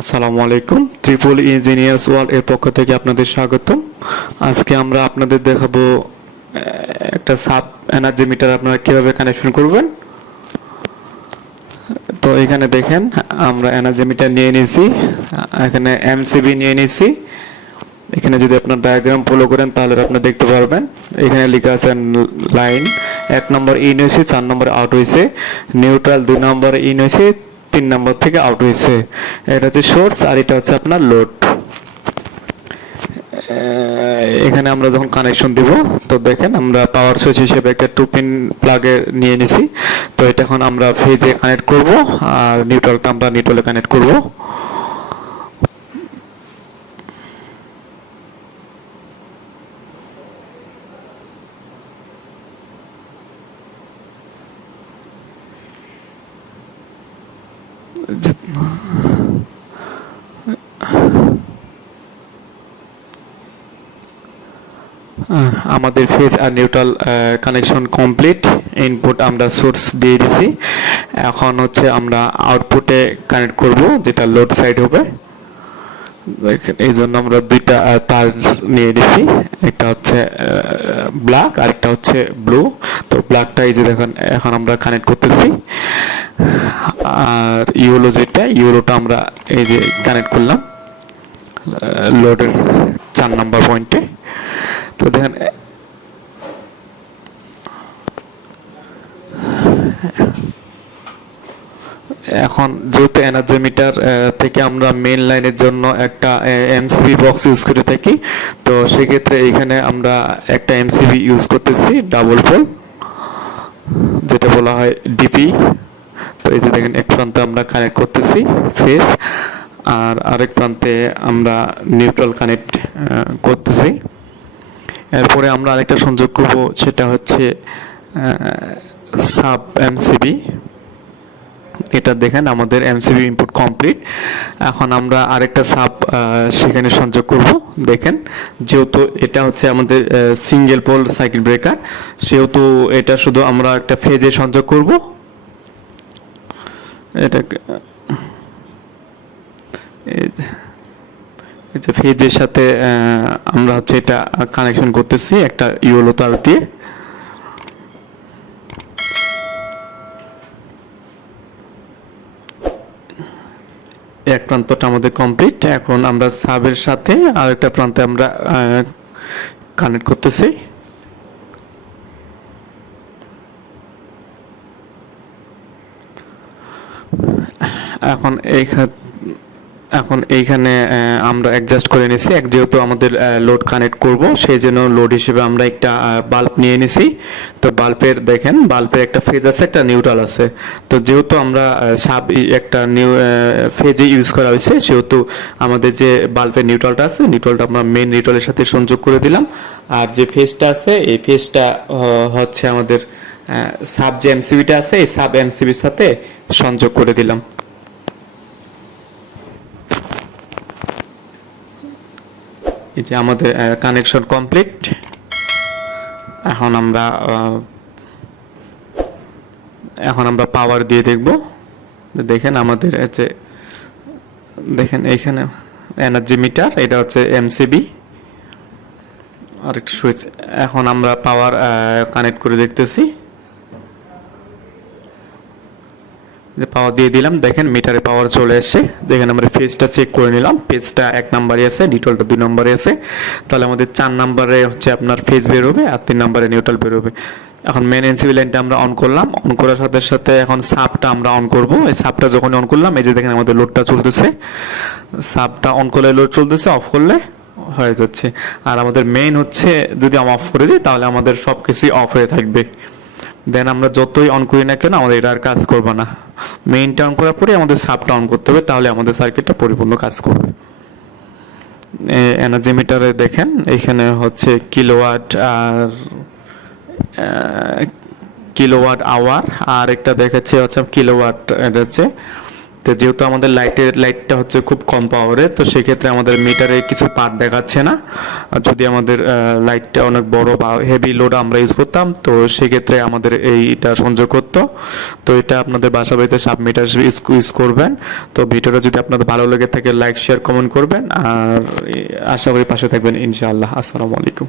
আসসালামু আলাইকুম। Triple engineers world এর পক্ষ থেকে আপনাদের স্বাগতম। আজকে আমরা আপনাদের দেখাবো একটা সাব এনার্জি মিটার আপনারা কিভাবে কানেকশন করবেন। তো এখানে দেখেন আমরা এনার্জি মিটার নিয়ে নিয়েছি, এখানে এমসিবি নিয়ে নিয়েছি। এখানে যদি আপনার ডায়াগ্রাম ফলো করেন তাহলে আপনি দেখতে পারবেন, এখানে লেখা আছে লাইন 1 নম্বর ইন হয়েছে, 4 নম্বর আউট হয়েছে, নিউট্রাল 2 নম্বর ইন হয়েছে, 3 নম্বর থেকে আউট হয়েছে। এটা হচ্ছে সোর্স আর এটা হচ্ছে আপনার লোড। এখানে আমরা যখন কানেকশন দিব তো দেখেন আমরা পাওয়ার সোর্স হিসেবে একটা 2 পিন প্লাগে নিয়ে নিছি। তো এটা এখন আমরা ফেজে কানেক্ট করব আর নিউট্রালটা আমরা নিউট্রালে কানেক্ট করব। আমাদের ফেজ আর নিউট্রাল কানেকশন কমপ্লিট। ইনপুট আমরা সোর্স দিয়ে দিছি, এখন হচ্ছে আমরা আউটপুটে কানেক্ট করব যেটা লোড সাইড হবে। দেখেন এই জন্য আমরা দুইটা তার নিয়ে নিছি, একটা হচ্ছে ব্ল্যাক আর একটা হচ্ছে ব্লু। তো ব্ল্যাকটা এই যে দেখেন এখন আমরা কানেক্ট করতেছি, আর ইউলোটা আমরা এই যে কানেক্ট করলাম লোডের 4 নম্বর পয়েন্টে। তো দেখেন এখন যেহেতু এনার্জি মিটার থেকে আমরা মেইন লাইনের জন্য একটা এমসিবি বক্স ইউজ করে থাকি, তো সেক্ষেত্রে এখানে আমরা একটা এমসিবি ইউজ করতেছি ডাবল পোল, যেটা বলা হয় ডিপি। তো এই যে দেখেন এক প্রান্তে আমরা কানেক্ট করতেছি ফেজ, আর আরেক প্রান্তে আমরা নিউট্রাল কানেক্ট করতেছি। এরপরে আমরা আরেকটা সংযোগ করব, সেটা হচ্ছে সাব এমসিবি। এটা দেখেন আমাদের এমসিবি ইনপুট কমপ্লিট। এখন আমরা আরেকটা সাব সেখানে সংযোগ করব। দেখেন যেহেতু এটা হচ্ছে আমাদের সিঙ্গেল পোল সার্কিট ব্রেকার, সেহেতু এটা শুধু আমরা একটা ফেজে সংযোগ করব। এটা এই যে ফেজের সাথে আমরা হচ্ছে এটা কানেকশন করতেছি একটা ইউলো তার দিয়ে। এক প্রান্তটা আমাদের কমপ্লিট, এখন আমরা সাবের সাথে আরেকটা প্রান্তে আমরা কানেক্ট করতেছি। এখন এইখানে আমরা অ্যাডজাস্ট করে নিছি, যেহেতু আমাদের লোড কানেক্ট করব সেই জন্য লোড হিসেবে আমরা একটা বাল্ব নিয়ে নিছি। তো দেখেন বাল্বের একটা ফেজ আছে, একটা নিউট্রাল আছে। তো যেহেতু আমরা সাব একটা ফেজে ইউজ করা হয়েছে, সেহেতু আমাদের যে বাল্বের নিউট্রালটা আছে, নিউট্রালটা আমরা মেইন নিউট্রালের সাথে সংযোগ করে দিলাম। আর যে ফেজটা আছে এই ফেজটা হচ্ছে আমাদের সাব যে এমসিবিটা আছে এই সাব এমসিবির সাথে সংযোগ করে দিলাম। এই যে আমাদের কানেকশন কমপ্লিট। এখন আমরা পাওয়ার দিয়ে দেখব। দেখেন আমাদের দেখেন এইখানে এনার্জি মিটার, এটা হচ্ছে এমসিবি আর একটা সুইচ। এখন আমরা পাওয়ার কানেক্ট করে দেখতেছি, যে পাওয়ার দিয়ে দিলাম। দেখেন মিটারে পাওয়ার চলে এসেছে। দেখেন আমরা ফেজটা চেক করে নিলাম, ফেজটা 1 নম্বরে আছে, নিউট্রালটা 2 নম্বরে আছে। তাহলে আমাদের 4 নম্বরে হচ্ছে আপনার ফেজ বের হবে আর 3 নম্বরে নিউট্রাল বের হবে। এখন মেন এনসিবি লাইনটা আমরা অন করলাম, অন করার সাথে সাথে এখন সাবটা আমরা অন করব। এই সাবটা যখন অন করলাম, এই যে দেখেন আমাদের লোডটা চলতেছে। সাবটা অন করলে লোড চলতেছে, অফ করলে হয়ে যাচ্ছে। আর আমাদের মেইন হচ্ছে যদি আমরা অফ করে দিই তাহলে আমাদের সব কিছুই অফ হয়ে থাকবে। দেন আমরা যতই অন করি না কেন আমাদের এটা আর কাজ করবে না। মেইনটা অন করার পরে আমাদের সাবটা অন করতে হবে, তাহলে আমাদের সার্কিটটা পরিপূর্ণ কাজ করবে। এনার্জি মিটারে দেখেন এখানে হচ্ছে কিলোওয়াট আর কিলোওয়াট আওয়ার, আর একটা দেখাচ্ছে হচ্ছে কিলোওয়াট, এটা হচ্ছে তো যেহেতু আমাদের লাইটটা হচ্ছে খুব কম পাওয়ারের, তো সেক্ষেত্রে আমাদের মিটারে কিছু পার্ট দেখাচ্ছে না। আর যদি আমাদের লাইটটা অনেক বড় বা হেভি লোড আমরা ইউজ করতাম, তো সেক্ষেত্রে আমাদের এইটা সংযোগ করতো। তো এটা আপনাদের বাসা বাড়িতে সাব মিটার ইউজ করবেন। তো ভিডিওটা যদি আপনাদের ভালো লেগে থাকে, লাইক শেয়ার কমেন্ট করবেন, আর আশা করি পাশে থাকবেন ইনশাআল্লাহ। আসসালামু আলাইকুম।